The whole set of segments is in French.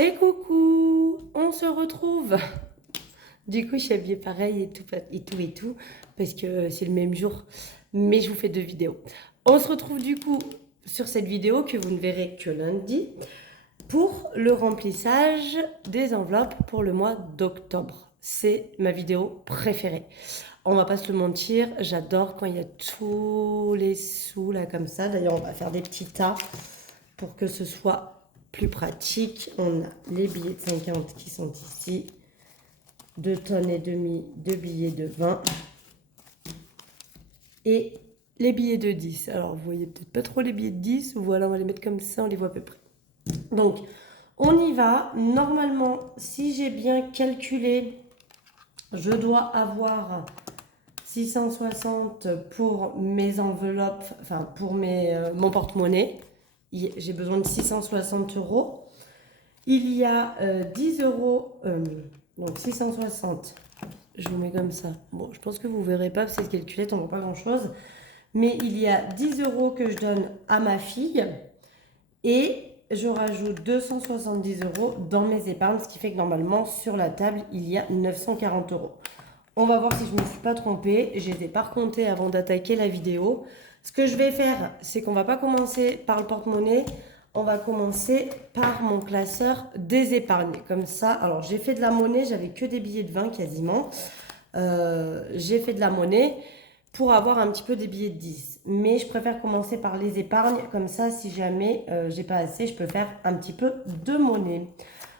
Et coucou, on se retrouve. Du coup, je suis habillée pareil et tout, parce que c'est le même jour. Mais je vous fais deux vidéos. On se retrouve du coup sur cette vidéo que vous ne verrez que lundi pour le remplissage des enveloppes pour le mois d'octobre. C'est ma vidéo préférée. On va pas se le mentir, j'adore quand il y a tous les sous là comme ça. D'ailleurs, on va faire des petits tas pour que ce soit plus pratique. On a les billets de 50 qui sont ici. 2 tonnes et demie de billets de 20. Et les billets de 10. Alors, vous voyez peut-être pas trop les billets de 10. Voilà, on va les mettre comme ça, on les voit à peu près. Donc, on y va. Normalement, si j'ai bien calculé, je dois avoir 660 pour mes enveloppes, enfin pour mon porte-monnaie. J'ai besoin de 660 euros. Il y a 10 euros, donc 660. Je vous mets comme ça. Bon, je pense que vous ne verrez pas, parce que cette calculette, on ne voit pas grand-chose. Mais il y a 10 euros que je donne à ma fille. Et je rajoute 270 euros dans mes épargnes, ce qui fait que normalement, sur la table, il y a 940 euros. On va voir si je ne me suis pas trompée. Je n'étais pas recomptée avant d'attaquer la vidéo. Ce que je vais faire, c'est qu'on ne va pas commencer par le porte-monnaie. On va commencer par mon classeur des épargnes. Comme ça, alors j'ai fait de la monnaie, j'avais que des billets de 20 quasiment. J'ai fait de la monnaie pour avoir un petit peu des billets de 10. Mais je préfère commencer par les épargnes. Comme ça, si jamais j'ai pas assez, je peux faire un petit peu de monnaie.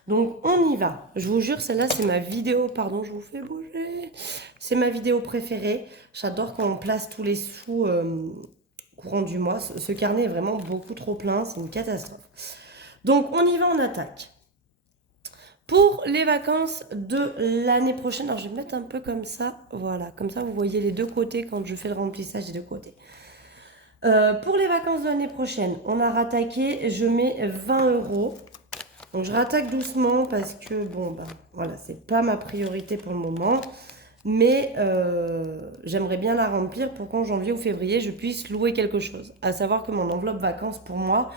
Donc on y va. Je vous jure, celle-là, c'est ma vidéo. Pardon, je vous fais bouger. C'est ma vidéo préférée. J'adore quand on place tous les sous courant du mois. Ce carnet est vraiment beaucoup trop plein. C'est une catastrophe. Donc on y va, on attaque. Pour les vacances de l'année prochaine, alors je vais mettre un peu comme ça. Voilà, comme ça vous voyez les deux côtés quand je fais le remplissage des deux côtés. Pour les vacances de l'année prochaine, on a rattaqué, je mets 20 euros. Donc je rattaque doucement parce que bon ben voilà, c'est pas ma priorité pour le moment. Mais j'aimerais bien la remplir pour qu'en janvier ou février je puisse louer quelque chose. À savoir que mon enveloppe vacances pour moi,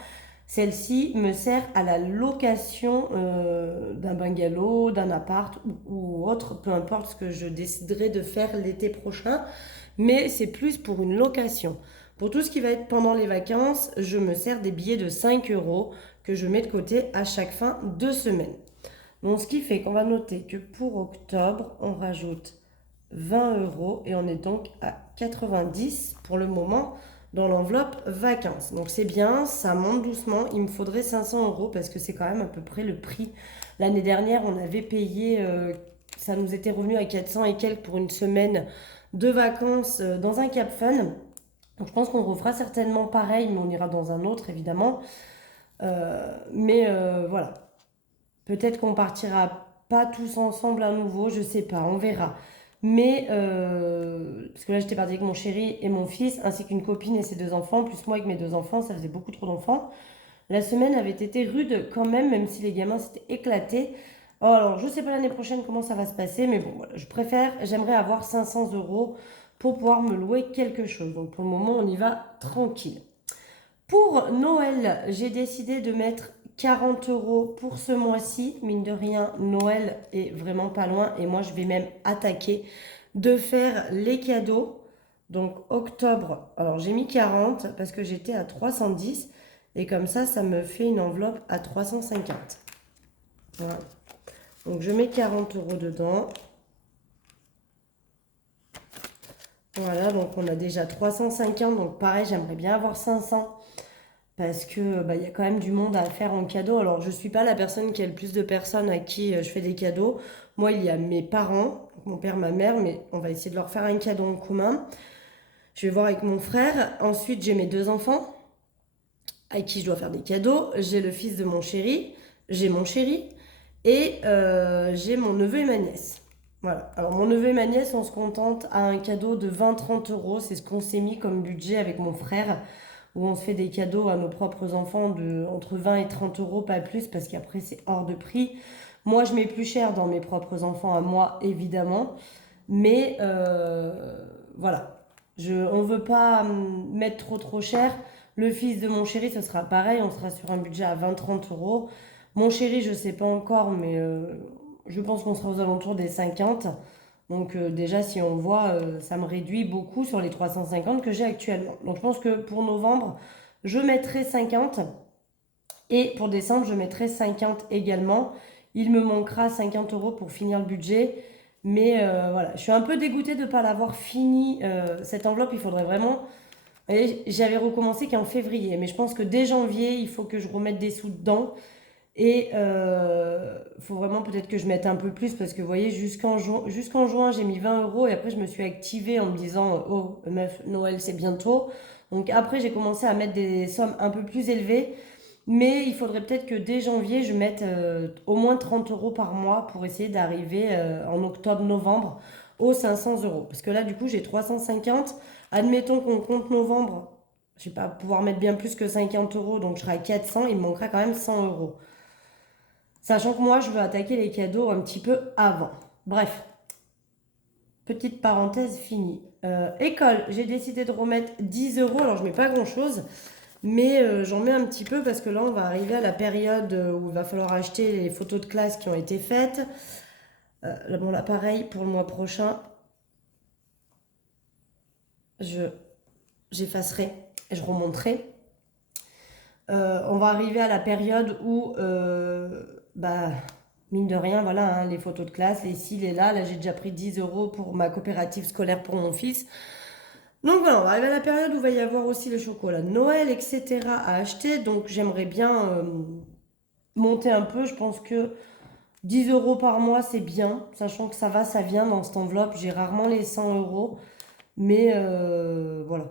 celle-ci me sert à la location d'un bungalow, d'un appart ou autre, peu importe ce que je déciderai de faire l'été prochain. Mais c'est plus pour une location. Pour tout ce qui va être pendant les vacances, je me sers des billets de 5 euros que je mets de côté à chaque fin de semaine. Donc, ce qui fait qu'on va noter que pour octobre, on rajoute 20 euros et on est donc à 90 pour le moment dans l'enveloppe vacances. Donc c'est bien, ça monte doucement. Il me faudrait 500 euros parce que c'est quand même à peu près le prix. L'année dernière, on avait payé, ça nous était revenu à 400 et quelques pour une semaine de vacances dans un Cap Fun. Donc je pense qu'on refera certainement pareil, mais on ira dans un autre évidemment. Voilà. Peut-être qu'on partira pas tous ensemble à nouveau, je sais pas, on verra. Mais, parce que là j'étais partie avec mon chéri et mon fils, ainsi qu'une copine et ses deux enfants, plus moi avec mes deux enfants, ça faisait beaucoup trop d'enfants. La semaine avait été rude quand même, même si les gamins s'étaient éclatés. Oh, alors je sais pas l'année prochaine comment ça va se passer, mais bon, voilà, j'aimerais avoir 500 euros pour pouvoir me louer quelque chose. Donc pour le moment, on y va tranquille. Pour Noël, j'ai décidé de mettre 40 euros pour ce mois-ci. Mine de rien, Noël est vraiment pas loin et moi je vais même attaquer de faire les cadeaux. Donc octobre, alors j'ai mis 40 parce que j'étais à 310 et comme ça me fait une enveloppe à 350. Voilà. Donc je mets 40 euros dedans. Voilà, donc on a déjà 350, donc pareil, j'aimerais bien avoir 500. Parce que bah, y a quand même du monde à faire en cadeau. Alors, je ne suis pas la personne qui a le plus de personnes à qui je fais des cadeaux. Moi, il y a mes parents, mon père, ma mère, mais on va essayer de leur faire un cadeau en commun. Je vais voir avec mon frère. Ensuite, j'ai mes deux enfants à qui je dois faire des cadeaux. J'ai le fils de mon chéri, j'ai mon chéri et j'ai mon neveu et ma nièce. Voilà. Alors, mon neveu et ma nièce, on se contente à un cadeau de 20-30 euros. C'est ce qu'on s'est mis comme budget avec mon frère où on se fait des cadeaux à nos propres enfants de entre 20 et 30 euros, pas plus, parce qu'après c'est hors de prix. Moi, je mets plus cher dans mes propres enfants à moi, évidemment, mais voilà. On ne veut pas mettre trop cher. Le fils de mon chéri, ce sera pareil, on sera sur un budget à 20-30 euros. Mon chéri, je sais pas encore, mais je pense qu'on sera aux alentours des 50. Donc déjà, si on voit, ça me réduit beaucoup sur les 350 que j'ai actuellement. Donc je pense que pour novembre, je mettrai 50. Et pour décembre, je mettrai 50 également. Il me manquera 50 euros pour finir le budget. Mais voilà, je suis un peu dégoûtée de ne pas l'avoir fini. Cette enveloppe, il faudrait vraiment... Vous voyez, j'avais recommencé qu'en février. Mais je pense que dès janvier, il faut que je remette des sous dedans. Et faut vraiment peut-être que je mette un peu plus parce que vous voyez, jusqu'en juin, j'ai mis 20 euros et après je me suis activée en me disant oh meuf, Noël c'est bientôt. Donc après j'ai commencé à mettre des sommes un peu plus élevées, mais il faudrait peut-être que dès janvier je mette au moins 30 euros par mois pour essayer d'arriver en octobre-novembre aux 500 euros. Parce que là du coup j'ai 350. Admettons qu'on compte novembre, je vais pas pouvoir mettre bien plus que 50 euros, donc je serai à 400, il me manquera quand même 100 euros. Sachant que moi, je veux attaquer les cadeaux un petit peu avant. Bref, petite parenthèse finie. École, j'ai décidé de remettre 10 euros. Alors, je mets pas grand-chose, mais j'en mets un petit peu parce que là, on va arriver à la période où il va falloir acheter les photos de classe qui ont été faites. Bon, là, pareil, pour le mois prochain, j'effacerai et je remonterai. On va arriver à la période où, bah, mine de rien, voilà, hein, les photos de classe, les ci, les là. Là, j'ai déjà pris 10 euros pour ma coopérative scolaire pour mon fils. Donc voilà, on va arriver à la période où il va y avoir aussi le chocolat de Noël, etc. à acheter. Donc j'aimerais bien monter un peu. Je pense que 10 euros par mois, c'est bien, sachant que ça va, ça vient dans cette enveloppe. J'ai rarement les 100 euros. Mais voilà,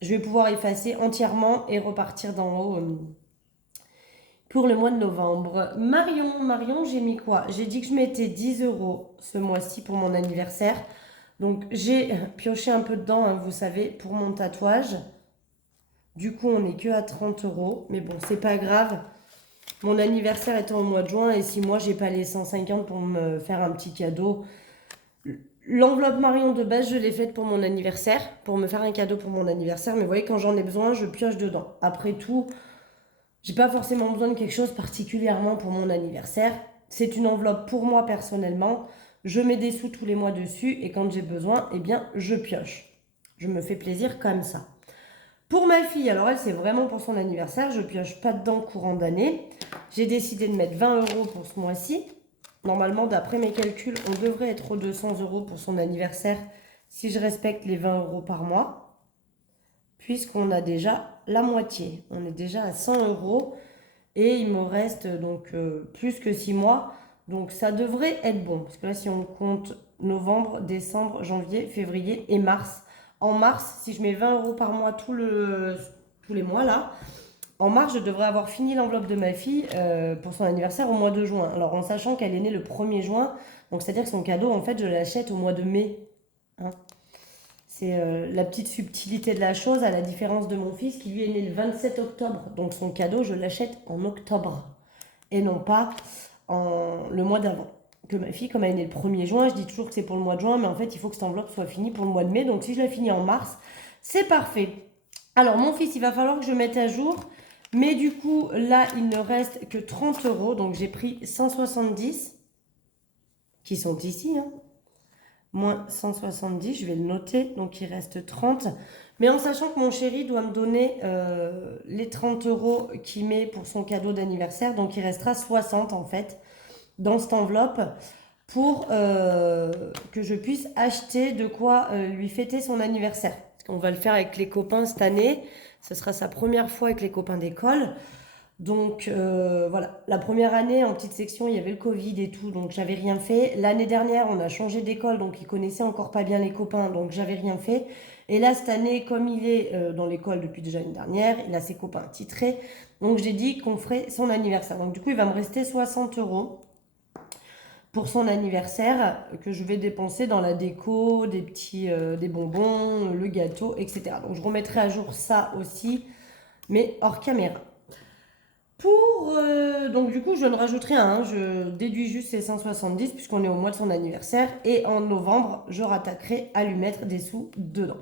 je vais pouvoir effacer entièrement et repartir d'en haut pour le mois de novembre. Marion, j'ai mis quoi? J'ai dit que je mettais 10 euros ce mois-ci pour mon anniversaire. Donc j'ai pioché un peu dedans, hein, vous savez, pour mon tatouage. Du coup, on n'est que à 30 euros. Mais bon, c'est pas grave. Mon anniversaire étant au mois de juin, et si moi j'ai pas les 150 pour me faire un petit cadeau. L'enveloppe Marion de base, je l'ai faite pour mon anniversaire, pour me faire un cadeau pour mon anniversaire. Mais vous voyez, quand j'en ai besoin, je pioche dedans. Après tout, j'ai pas forcément besoin de quelque chose particulièrement pour mon anniversaire. C'est une enveloppe pour moi personnellement. Je mets des sous tous les mois dessus et quand j'ai besoin, eh bien, je pioche. Je me fais plaisir comme ça. Pour ma fille, alors elle, c'est vraiment pour son anniversaire. Je pioche pas dedans courant d'année. J'ai décidé de mettre 20 euros pour ce mois-ci. Normalement, d'après mes calculs, on devrait être aux 200 euros pour son anniversaire si je respecte les 20 euros par mois, puisqu'on a déjà la moitié. On est déjà à 100 euros et il me reste donc plus que 6 mois. Donc ça devrait être bon. Parce que là, si on compte novembre, décembre, janvier, février et mars. En mars, si je mets 20 euros par mois tous les mois là, en mars, je devrais avoir fini l'enveloppe de ma fille pour son anniversaire au mois de juin. Alors en sachant qu'elle est née le 1er juin, donc c'est-à-dire que son cadeau, en fait, je l'achète au mois de mai. Hein. C'est la petite subtilité de la chose, à la différence de mon fils qui lui est né le 27 octobre. Donc son cadeau, je l'achète en octobre et non pas le mois d'avant. Que ma fille, comme elle est née le 1er juin, je dis toujours que c'est pour le mois de juin, mais en fait, il faut que cette enveloppe soit finie pour le mois de mai. Donc si je la finis en mars, c'est parfait. Alors mon fils, il va falloir que je mette à jour. Mais du coup, là, il ne reste que 30 euros. Donc j'ai pris 170 qui sont ici, hein. Moins 170, je vais le noter, donc il reste 30. Mais en sachant que mon chéri doit me donner les 30 euros qu'il met pour son cadeau d'anniversaire, donc il restera 60 en fait dans cette enveloppe pour que je puisse acheter de quoi lui fêter son anniversaire. Parce qu'on va le faire avec les copains cette année, ce sera sa première fois avec les copains d'école. Donc voilà, la première année en petite section, il y avait le Covid et tout, donc j'avais rien fait. L'année dernière, on a changé d'école, donc il connaissait encore pas bien les copains, donc j'avais rien fait. Et là, cette année, comme il est dans l'école depuis déjà une dernière, il a ses copains titrés, donc j'ai dit qu'on ferait son anniversaire. Donc du coup, il va me rester 60 euros pour son anniversaire que je vais dépenser dans la déco, des bonbons, le gâteau, etc. Donc je remettrai à jour ça aussi, mais hors caméra. Donc du coup, je ne rajoute rien, hein, je déduis juste ces 170 puisqu'on est au mois de son anniversaire. Et en novembre, je rattaquerai à lui mettre des sous dedans.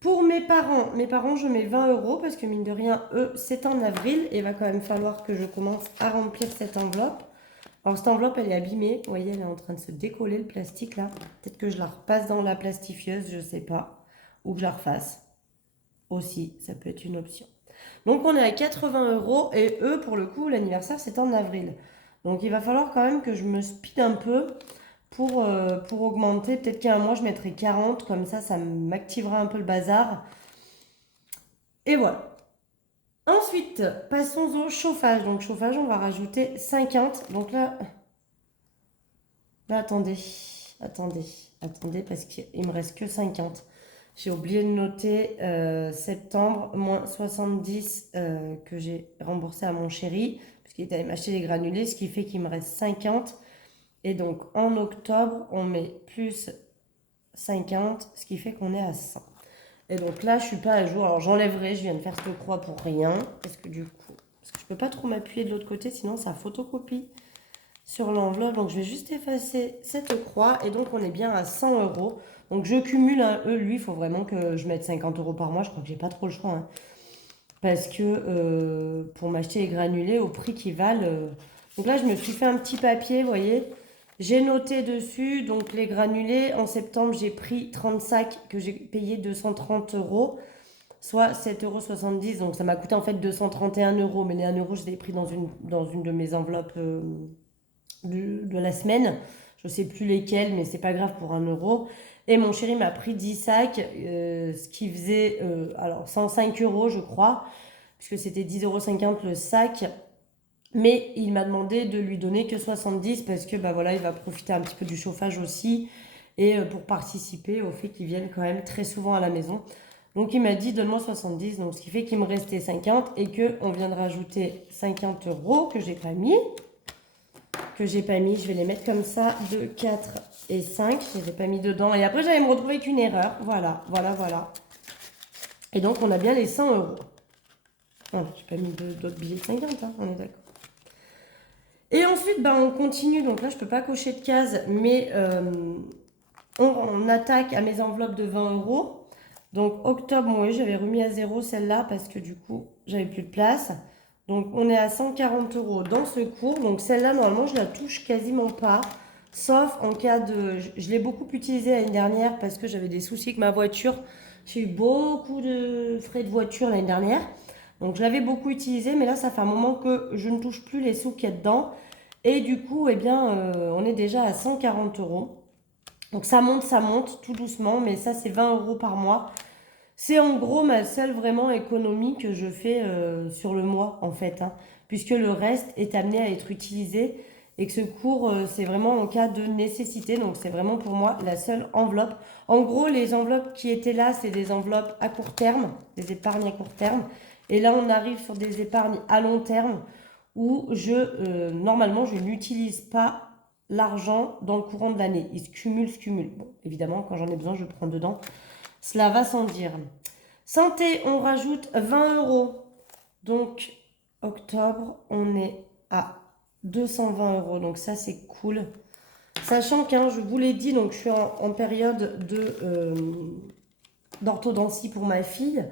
Pour mes parents, je mets 20 € parce que mine de rien, eux, c'est en avril et il va quand même falloir que je commence à remplir cette enveloppe. Alors, cette enveloppe, elle est abîmée. Vous voyez, elle est en train de se décoller, le plastique, là. Peut-être que je la repasse dans la plastifieuse, je sais pas. Ou que je la refasse. Aussi, ça peut être une option. Donc, on est à 80 € et eux, pour le coup, l'anniversaire, c'est en avril. Donc, il va falloir quand même que je me speed un peu pour augmenter. Peut-être qu'à un mois, je mettrai 40. Comme ça m'activera un peu le bazar. Et voilà. Ensuite, passons au chauffage. Donc, chauffage, on va rajouter 50. Donc là, attendez, parce qu'il me reste que 50. J'ai oublié de noter septembre, moins 70 que j'ai remboursé à mon chéri, puisqu'il est allé m'acheter les granulés, ce qui fait qu'il me reste 50. Et donc, en octobre, on met plus 50, ce qui fait qu'on est à 100. Et donc là, je suis pas à jour. Alors, j'enlèverai, je viens de faire cette croix pour rien, parce que du coup, je peux pas trop m'appuyer de l'autre côté, sinon ça photocopie sur l'enveloppe. Donc, je vais juste effacer cette croix. Et donc, on est bien à 100 €. Donc, je cumule. Lui, il faut vraiment que je mette 50 € par mois. Je crois que j'ai pas trop le choix. Hein. Parce que pour m'acheter les granulés au prix qu'ils valent. Donc là, je me suis fait un petit papier, vous voyez. J'ai noté dessus. Donc, les granulés, en septembre, j'ai pris 30 sacs que j'ai payé 230 €. Soit 7,70 €. Donc, ça m'a coûté en fait 231 €. Mais les 1 €, je les ai pris dans une de mes enveloppes de la semaine. Je ne sais plus lesquels, mais c'est pas grave pour 1 €. Et mon chéri m'a pris 10 sacs, ce qui faisait alors 105 € je crois, puisque c'était 10,50 € le sac. Mais il m'a demandé de lui donner que 70 parce que bah voilà, il va profiter un petit peu du chauffage aussi et pour participer au fait qu'il vienne quand même très souvent à la maison. Donc il m'a dit donne-moi 70, donc ce qui fait qu'il me restait 50 et qu'on vient de rajouter 50 € que j'ai pas mis. Je vais les mettre comme ça, 2, 4 et 5, je les ai pas mis dedans. Et après, j'allais me retrouver avec une erreur. Voilà. Et donc, on a bien les 100 €. Voilà, j'ai pas mis d'autres billets de 50, hein, on est d'accord. Et ensuite, bah, on continue. Donc là, je peux pas cocher de case, mais on attaque à mes enveloppes de 20 €. Donc, octobre, moi, j'avais remis à 0 celle-là parce que du coup, j'avais plus de place. Donc, on est à 140 € dans ce cours. Donc, celle-là, normalement, je la touche quasiment pas. Sauf en cas de... Je l'ai beaucoup utilisée l'année dernière parce que j'avais des soucis avec ma voiture. J'ai eu beaucoup de frais de voiture l'année dernière. Donc, je l'avais beaucoup utilisée. Mais là, ça fait un moment que je ne touche plus les sous qu'il y a dedans. Et du coup, eh bien, on est déjà à 140 €. Donc, ça monte tout doucement. Mais ça, c'est 20 € par mois. C'est en gros ma seule vraiment économie que je fais sur le mois en fait, hein, puisque le reste est amené à être utilisé et que ce cours c'est vraiment en cas de nécessité, donc c'est vraiment pour moi la seule enveloppe. En gros, les enveloppes qui étaient là, c'est des enveloppes à court terme, des épargnes à court terme, et là on arrive sur des épargnes à long terme où normalement je n'utilise pas l'argent dans le courant de l'année, il se cumule. Bon, évidemment quand j'en ai besoin je prends dedans. Cela va sans dire. Santé, on rajoute 20 €. Donc, octobre, on est à 220 €. Donc, ça, c'est cool. Sachant qu'un, je vous l'ai dit, donc je suis en période d'orthodontie pour ma fille.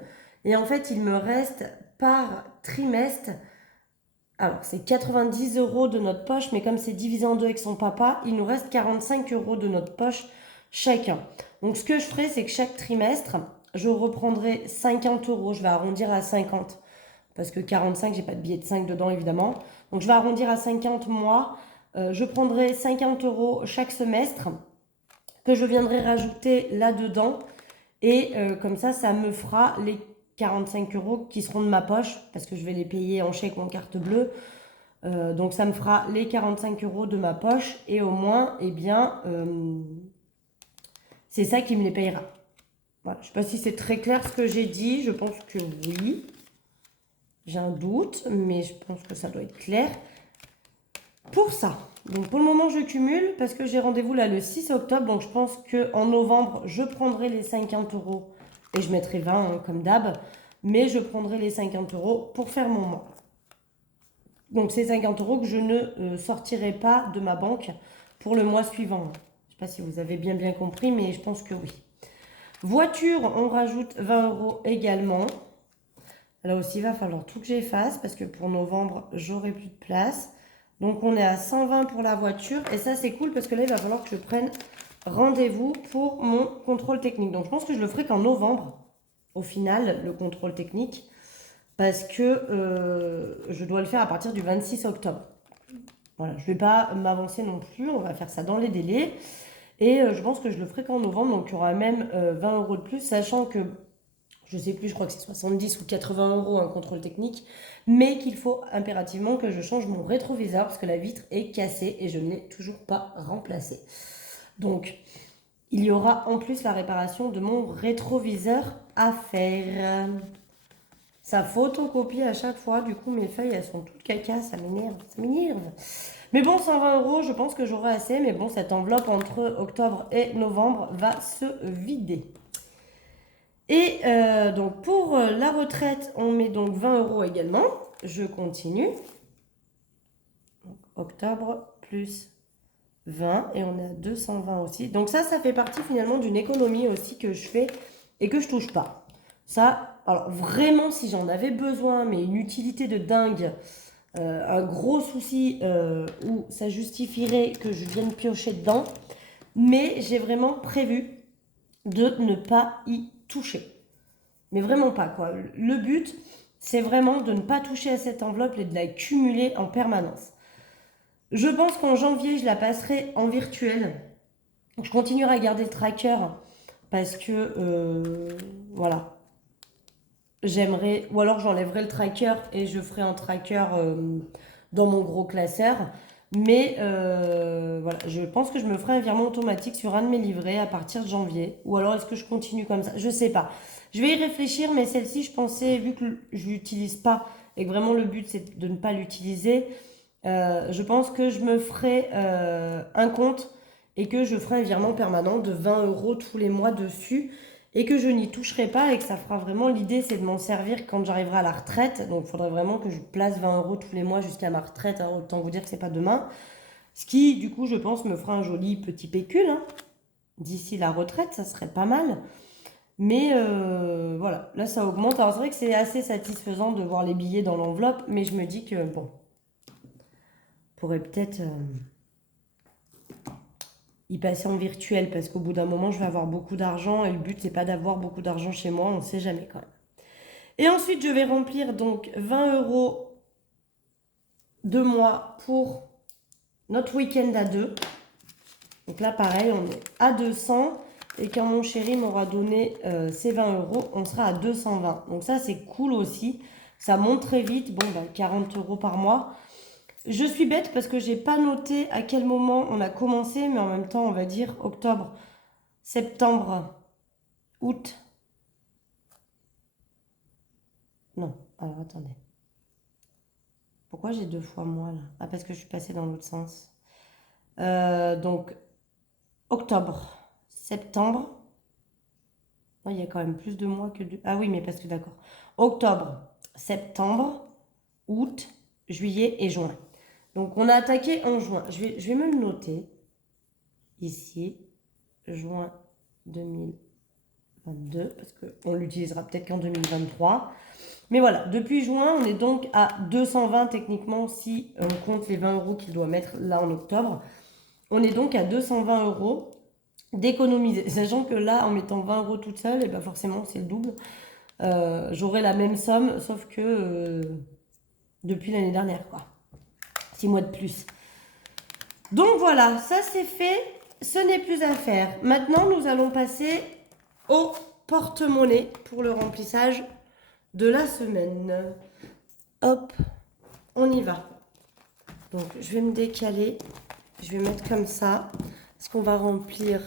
Et en fait, il me reste par trimestre, alors c'est 90 € de notre poche, mais comme c'est divisé en deux avec son papa, il nous reste 45 € de notre poche chacun. Donc ce que je ferai, c'est que chaque trimestre, je reprendrai 50 €. Je vais arrondir à 50. Parce que 45, j'ai pas de billet de 5 dedans, évidemment. Donc je vais arrondir à 50 mois. Je prendrai 50 € chaque semestre que je viendrai rajouter là-dedans. Et comme ça me fera les 45 € qui seront de ma poche, parce que je vais les payer en chèque ou en carte bleue. Donc ça me fera les 45 € de ma poche. Et au moins, eh bien, c'est ça qui me les payera. Voilà. Je ne sais pas si c'est très clair ce que j'ai dit. Je pense que oui. J'ai un doute, mais je pense que ça doit être clair. Pour ça, donc pour le moment, je cumule parce que j'ai rendez-vous là le 6 octobre. Donc je pense qu'en novembre, je prendrai les 50 € et je mettrai 20 hein, comme d'hab. Mais je prendrai les 50 € pour faire mon mois. Donc c'est 50 € que je ne sortirai pas de ma banque pour le mois suivant. Je ne sais pas si vous avez bien compris, mais je pense que oui. Voiture, on rajoute 20 € également. Là aussi, il va falloir tout que j'efface parce que pour novembre, j'aurai plus de place. Donc, on est à 120 pour la voiture. Et ça, c'est cool parce que là, il va falloir que je prenne rendez-vous pour mon contrôle technique. Donc, je pense que je le ferai qu'en novembre, au final, le contrôle technique. Parce que je dois le faire à partir du 26 octobre. Voilà, je ne vais pas m'avancer non plus. On va faire ça dans les délais. Et je pense que je le ferai qu'en novembre. Donc, il y aura même 20 € de plus, sachant que je ne sais plus, je crois que c'est 70 ou 80 € un contrôle technique, mais qu'il faut impérativement que je change mon rétroviseur parce que la vitre est cassée et je ne l'ai toujours pas remplacée. Donc, il y aura en plus la réparation de mon rétroviseur à faire. Ça photocopie à chaque fois, du coup mes feuilles elles sont toutes caca, ça m'énerve. Mais bon, 120 €, je pense que j'aurai assez, mais bon, cette enveloppe entre octobre et novembre va se vider. Et donc pour la retraite, on met donc 20 € également. Je continue. Donc, octobre plus 20 et on est à 220 aussi. Donc ça fait partie finalement d'une économie aussi que je fais et que je touche pas. Ça, alors vraiment si j'en avais besoin, mais une utilité de dingue, un gros souci où ça justifierait que je vienne piocher dedans, mais j'ai vraiment prévu de ne pas y toucher. Mais vraiment pas, quoi. Le but, c'est vraiment de ne pas toucher à cette enveloppe et de la cumuler en permanence. Je pense qu'en janvier, je la passerai en virtuel. Je continuerai à garder le tracker parce que, voilà, j'aimerais... Ou alors j'enlèverai le tracker et je ferai un tracker dans mon gros classeur. Mais voilà, je pense que je me ferai un virement automatique sur un de mes livrets à partir de janvier. Ou alors est-ce que je continue comme ça? Je sais pas. Je vais y réfléchir, mais celle-ci, je pensais, vu que je l'utilise pas et que vraiment le but c'est de ne pas l'utiliser, je pense que je me ferai un compte et que je ferai un virement permanent de 20 € tous les mois dessus et que je n'y toucherai pas et que ça fera vraiment, l'idée c'est de m'en servir quand j'arriverai à la retraite. Donc il faudrait vraiment que je place 20 € tous les mois jusqu'à ma retraite. Alors autant vous dire que c'est pas demain. Ce qui, du coup, je pense, me fera un joli petit pécule. Hein. D'ici la retraite, ça serait pas mal. Mais voilà, là ça augmente. Alors c'est vrai que c'est assez satisfaisant de voir les billets dans l'enveloppe, mais je me dis que bon, pourrait peut-être y passer en virtuel parce qu'au bout d'un moment, je vais avoir beaucoup d'argent et le but c'est pas d'avoir beaucoup d'argent chez moi, on ne sait jamais quand même. Et ensuite, je vais remplir donc 20 € de mois pour notre week-end à deux. Donc là, pareil, on est à 200. Et quand mon chéri m'aura donné ses 20 €, on sera à 220. Donc ça, c'est cool aussi. Ça monte très vite. Bon, ben, 40 € par mois. Je suis bête parce que j'ai pas noté à quel moment on a commencé. Mais en même temps, on va dire octobre, septembre, août. Non, alors attendez. Pourquoi j'ai deux fois moi là? Ah, parce que je suis passée dans l'autre sens. Donc, octobre, septembre. Non, il y a quand même plus de mois que de... Ah oui, mais parce que d'accord. Octobre, septembre, août, juillet et juin. Donc, on a attaqué en juin. Je vais me le noter. Ici, juin 2022, parce qu'on l'utilisera peut-être qu'en 2023. Mais voilà, depuis juin, on est donc à 220 techniquement si on compte les 20 € qu'il doit mettre là en octobre. On est donc à 220 € d'économiser. Sachant que là, en mettant 20 € toute seule, et ben forcément, c'est le double. J'aurai la même somme, sauf que depuis l'année dernière, quoi. 6 mois de plus. Donc voilà, ça c'est fait. Ce n'est plus à faire. Maintenant, nous allons passer au porte-monnaie pour le remplissage de la semaine. Hop, on y va. Donc, je vais me décaler. Je vais mettre comme ça. Parce qu'on va remplir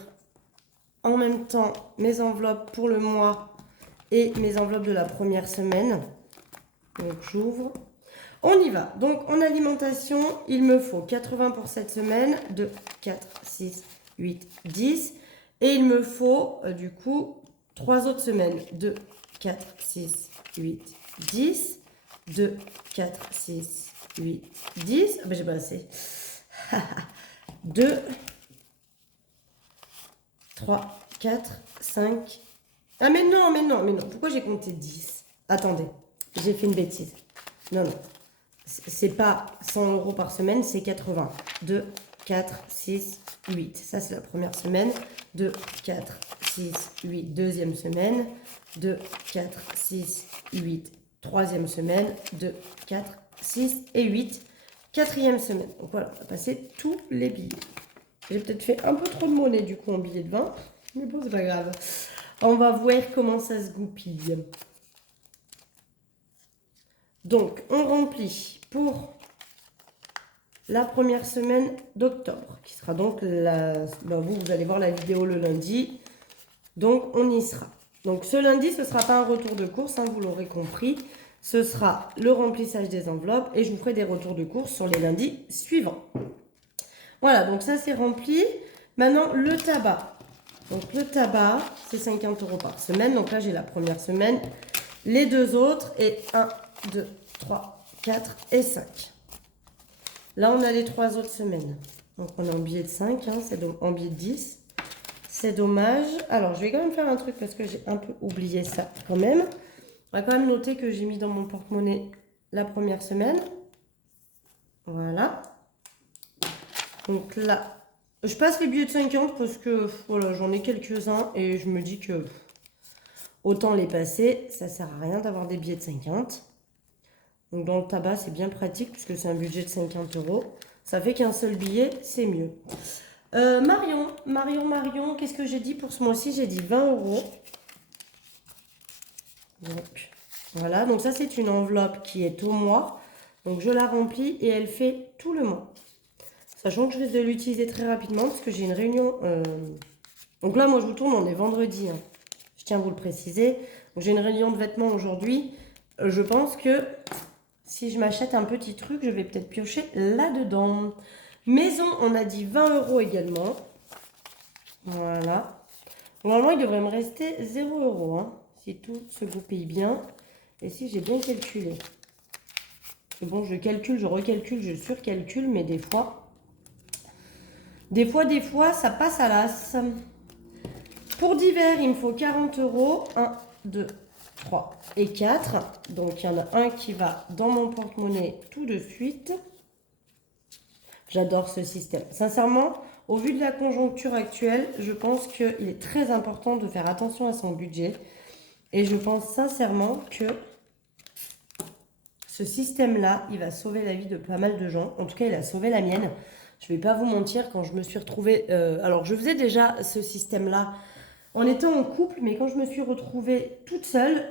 en même temps mes enveloppes pour le mois et mes enveloppes de la première semaine. Donc, j'ouvre. On y va. Donc, en alimentation, il me faut 80 pour cette semaine. 2, 4, 6, 8, 10. Et il me faut, du coup, 3 autres semaines. 2, 4, 6, 8, 10. 2, 4, 6, 8, 10. Ah ben, j'ai pas assez. 2, 3, 4, 5, Ah mais non, mais non, mais non. Pourquoi j'ai compté 10? Attendez, j'ai fait une bêtise. Non, non. C'est pas 100 euros par semaine, c'est 80. 2, 4, 6, 8. Ça, c'est la première semaine. 2, 4, 6, 8. Deuxième semaine. 2, 4, 6, 8. Troisième semaine. 2, 4, 6 et 8. Quatrième semaine. Donc voilà, on va passer tous les billets. J'ai peut-être fait un peu trop de monnaie du coup en billets de 20. Mais bon, c'est pas grave. On va voir comment ça se goupille. Donc, on remplit pour la première semaine d'octobre, qui sera donc la... Ben vous allez voir la vidéo le lundi. Donc, on y sera. Donc, ce lundi, ce ne sera pas un retour de course, hein, vous l'aurez compris. Ce sera le remplissage des enveloppes et je vous ferai des retours de course sur les lundis suivants. Voilà, donc ça, c'est rempli. Maintenant, le tabac. Donc, le tabac, c'est 50 euros par semaine. Donc là, j'ai la première semaine. Les deux autres, et 1, 2, 3, 4 et 5. Là, on a les 3 autres semaines. Donc, on est en billet de 5, hein, c'est en billet de 10. C'est dommage. Alors, je vais quand même faire un truc parce que j'ai un peu oublié ça quand même. On va quand même noter que j'ai mis dans mon porte-monnaie la première semaine. Voilà. Donc là, je passe les billets de 50 parce que voilà, j'en ai quelques-uns et je me dis que autant les passer. Ça sert à rien d'avoir des billets de 50. Donc dans le tabac, c'est bien pratique puisque c'est un budget de 50 euros. Ça fait qu'un seul billet, c'est mieux. Marion, qu'est-ce que j'ai dit pour ce mois-ci? J'ai dit 20 euros. Donc voilà, donc ça c'est une enveloppe qui est au mois. Donc je la remplis et elle fait tout le mois. Sachant que je risque de l'utiliser très rapidement parce que j'ai une réunion. Donc là, moi je vous tourne, on est vendredi. Hein. Je tiens à vous le préciser. J'ai une réunion de vêtements aujourd'hui. Je pense que si je m'achète un petit truc, je vais peut-être piocher là-dedans. Maison, on a dit 20 euros également. Voilà. Normalement, il devrait me rester 0 euros. Hein, si tout se goupille bien. Et si j'ai bien calculé. C'est bon, je calcule, je recalcule, je surcalcule. Mais des fois, ça passe à l'as. Pour d'hiver, il me faut 40 euros. 1, 2, 3 et 4. Donc, il y en a un qui va dans mon porte-monnaie tout de suite. J'adore ce système. Sincèrement, au vu de la conjoncture actuelle, je pense qu'il est très important de faire attention à son budget. Et je pense sincèrement que ce système-là, il va sauver la vie de pas mal de gens. En tout cas, il a sauvé la mienne. Je ne vais pas vous mentir, quand je me suis retrouvée... alors, je faisais déjà ce système-là en étant en couple, mais quand je me suis retrouvée toute seule,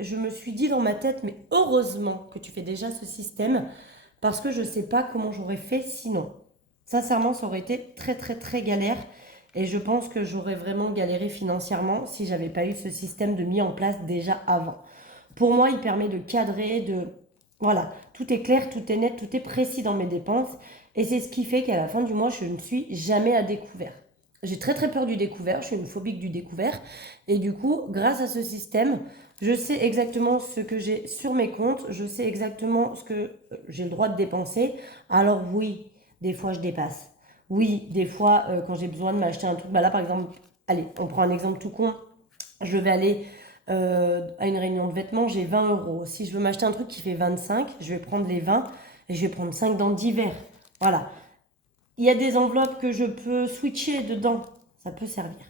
je me suis dit dans ma tête, mais heureusement que tu fais déjà ce système, parce que je ne sais pas comment j'aurais fait sinon. Sincèrement, ça aurait été très très très galère, et je pense que j'aurais vraiment galéré financièrement si j'avais pas eu ce système de mis en place déjà avant. Pour moi, il permet de cadrer, de... Voilà, tout est clair, tout est net, tout est précis dans mes dépenses, et c'est ce qui fait qu'à la fin du mois, je ne suis jamais à découvert. J'ai très très peur du découvert, je suis une phobique du découvert. Et du coup, grâce à ce système, je sais exactement ce que j'ai sur mes comptes, je sais exactement ce que j'ai le droit de dépenser. Alors oui, des fois je dépasse. Oui, des fois quand j'ai besoin de m'acheter un truc, bah là par exemple, allez, on prend un exemple tout con, je vais aller à une réunion de vêtements, j'ai 20 euros. Si je veux m'acheter un truc qui fait 25, je vais prendre les 20 et je vais prendre 5 dans d'hiver. Voilà. Il y a des enveloppes que je peux switcher dedans. Ça peut servir.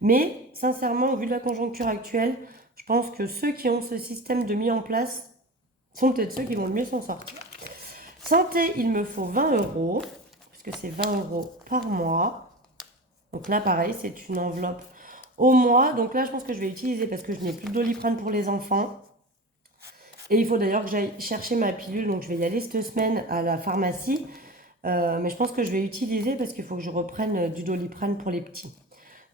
Mais, sincèrement, au vu de la conjoncture actuelle, je pense que ceux qui ont ce système de mis en place sont peut-être ceux qui vont le mieux s'en sortir. Santé, il me faut 20 euros, puisque c'est 20 euros par mois. Donc là, pareil, c'est une enveloppe au mois. Donc là, je pense que je vais utiliser parce que je n'ai plus de Doliprane pour les enfants. Et il faut d'ailleurs que j'aille chercher ma pilule. Donc je vais y aller cette semaine à la pharmacie. Mais je pense que je vais utiliser parce qu'il faut que je reprenne du Doliprane pour les petits.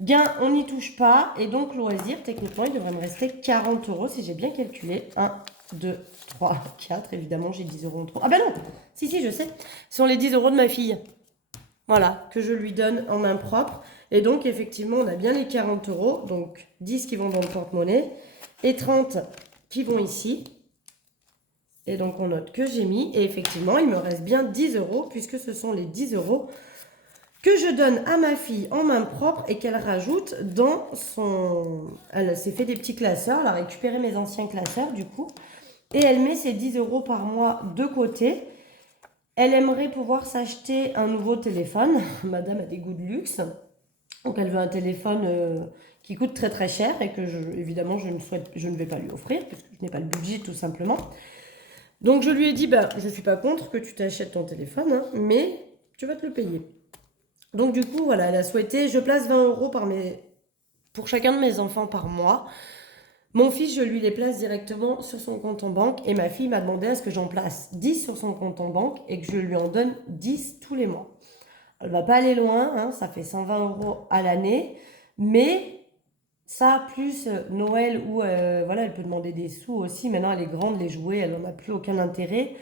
Gain, on n'y touche pas. Et donc, loisir, techniquement, il devrait me rester 40 euros si j'ai bien calculé. 1, 2, 3, 4. Évidemment, j'ai 10 euros en trop. Ah ben non. Si, je sais. Ce sont les 10 euros de ma fille. Voilà, que je lui donne en main propre. Et donc, effectivement, on a bien les 40 euros. Donc, 10 qui vont dans le porte-monnaie et 30 qui vont ici. Et donc, on note que j'ai mis. Et effectivement, il me reste bien 10 euros puisque ce sont les 10 euros que je donne à ma fille en main propre et qu'elle rajoute dans son... Elle s'est fait des petits classeurs, elle a récupéré mes anciens classeurs du coup, et elle met ses 10 € par mois de côté. Elle aimerait pouvoir s'acheter un nouveau téléphone. Madame a des goûts de luxe. Donc elle veut un téléphone qui coûte très très cher et que évidemment je ne vais pas lui offrir parce que je n'ai pas le budget tout simplement. Donc je lui ai dit, je ne suis pas contre que tu t'achètes ton téléphone, hein, mais tu vas te le payer. Donc du coup, voilà, elle a souhaité, je place 20 € pour chacun de mes enfants par mois. Mon fils, je lui les place directement sur son compte en banque et ma fille m'a demandé à ce que j'en place 10 sur son compte en banque et que je lui en donne 10 tous les mois. Elle va pas aller loin, hein, ça fait 120 € à l'année, mais ça plus Noël où voilà, elle peut demander des sous aussi. Maintenant, elle est grande, les jouets, elle n'en a plus aucun intérêt.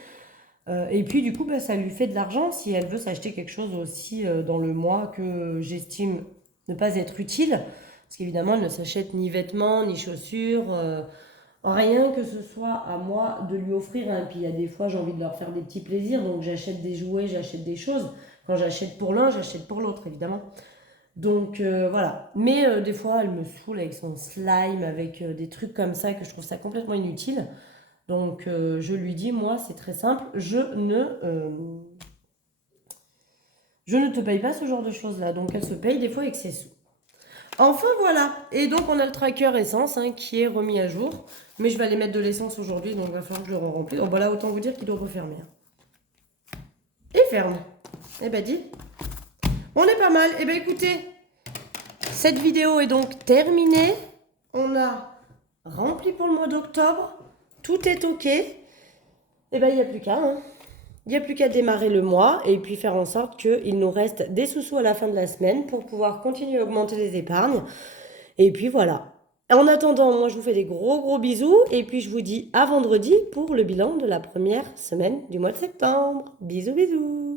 Et puis du coup, ça lui fait de l'argent si elle veut s'acheter quelque chose aussi dans le mois que j'estime ne pas être utile. Parce qu'évidemment, elle ne s'achète ni vêtements, ni chaussures, rien que ce soit à moi de lui offrir. Hein. Puis il y a des fois, j'ai envie de leur faire des petits plaisirs, donc j'achète des jouets, j'achète des choses. Quand j'achète pour l'un, j'achète pour l'autre, évidemment. Donc voilà. Mais des fois, elle me saoule avec son slime, avec des trucs comme ça, que je trouve ça complètement inutile. Donc je lui dis, moi, c'est très simple, je ne te paye pas ce genre de choses-là. Donc elle se paye des fois avec ses sous. Enfin voilà. Et donc on a le tracker essence hein, qui est remis à jour. Mais je vais aller mettre de l'essence aujourd'hui, donc il va falloir que je le remplis. Donc voilà, autant vous dire qu'il doit refermer. Et ferme. Eh ben dis. On est pas mal. Eh ben écoutez, cette vidéo est donc terminée. On a rempli pour le mois d'octobre. Tout est ok. Eh ben il n'y a plus qu'à. Hein. Il n'y a plus qu'à démarrer le mois et puis faire en sorte qu'il nous reste des sous-sous à la fin de la semaine pour pouvoir continuer à augmenter les épargnes. Et puis voilà. En attendant, moi je vous fais des gros gros bisous et puis je vous dis à vendredi pour le bilan de la première semaine du mois de septembre. Bisous bisous.